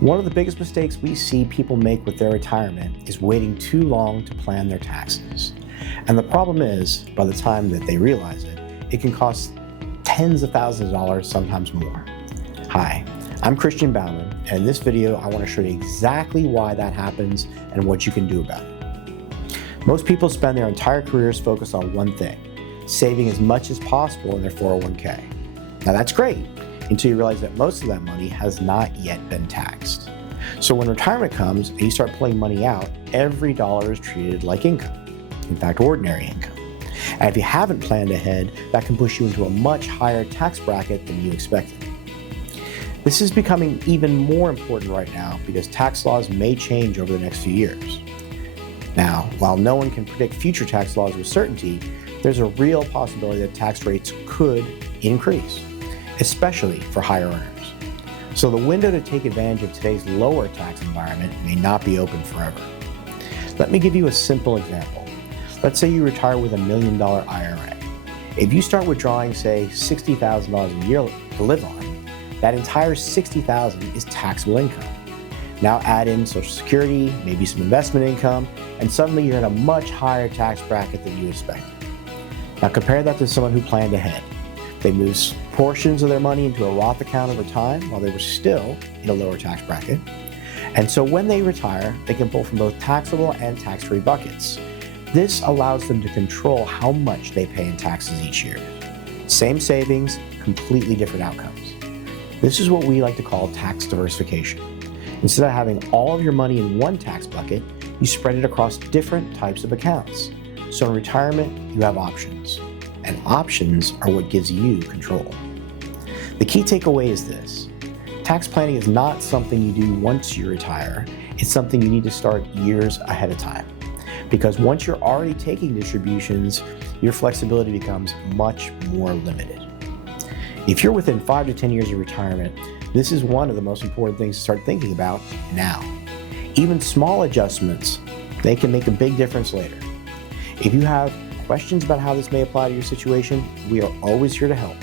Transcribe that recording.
One of the biggest mistakes we see people make with their retirement is waiting too long to plan their taxes. And the problem is, by the time that they realize it, it can cost tens of thousands of dollars, sometimes more. Hi, I'm Christian Bauman, and in this video, I want to show you exactly why that happens and what you can do about it. Most people spend their entire careers focused on one thing, saving as much as possible in their 401k. Now that's great, until you realize that most of that money has not yet been taxed. So when retirement comes and you start pulling money out, every dollar is treated like income. In fact, ordinary income. And if you haven't planned ahead, that can push you into a much higher tax bracket than you expected. This is becoming even more important right now because tax laws may change over the next few years. Now, while no one can predict future tax laws with certainty, there's a real possibility that tax rates could increase, especially for higher earners. So the window to take advantage of today's lower tax environment may not be open forever. Let me give you a simple example. Let's say you retire with $1 million IRA. If you start withdrawing, say, $60,000 a year to live on, that entire $60,000 is taxable income. Now add in Social Security, maybe some investment income, and suddenly you're in a much higher tax bracket than you expected. Now compare that to someone who planned ahead. They moved portions of their money into a Roth account over time while they were still in a lower tax bracket. And so when they retire, they can pull from both taxable and tax-free buckets. This allows them to control how much they pay in taxes each year. Same savings, completely different outcomes. This is what we like to call tax diversification. Instead of having all of your money in one tax bucket, you spread it across different types of accounts. So in retirement, you have options. And options are what gives you control. The key takeaway is this. Tax planning is not something you do once you retire. It's something you need to start years ahead of time. Because once you're already taking distributions, your flexibility becomes much more limited. If you're within 5 to 10 years of retirement, this is one of the most important things to start thinking about now. Even small adjustments, they can make a big difference later. If you have questions about how this may apply to your situation, we are always here to help.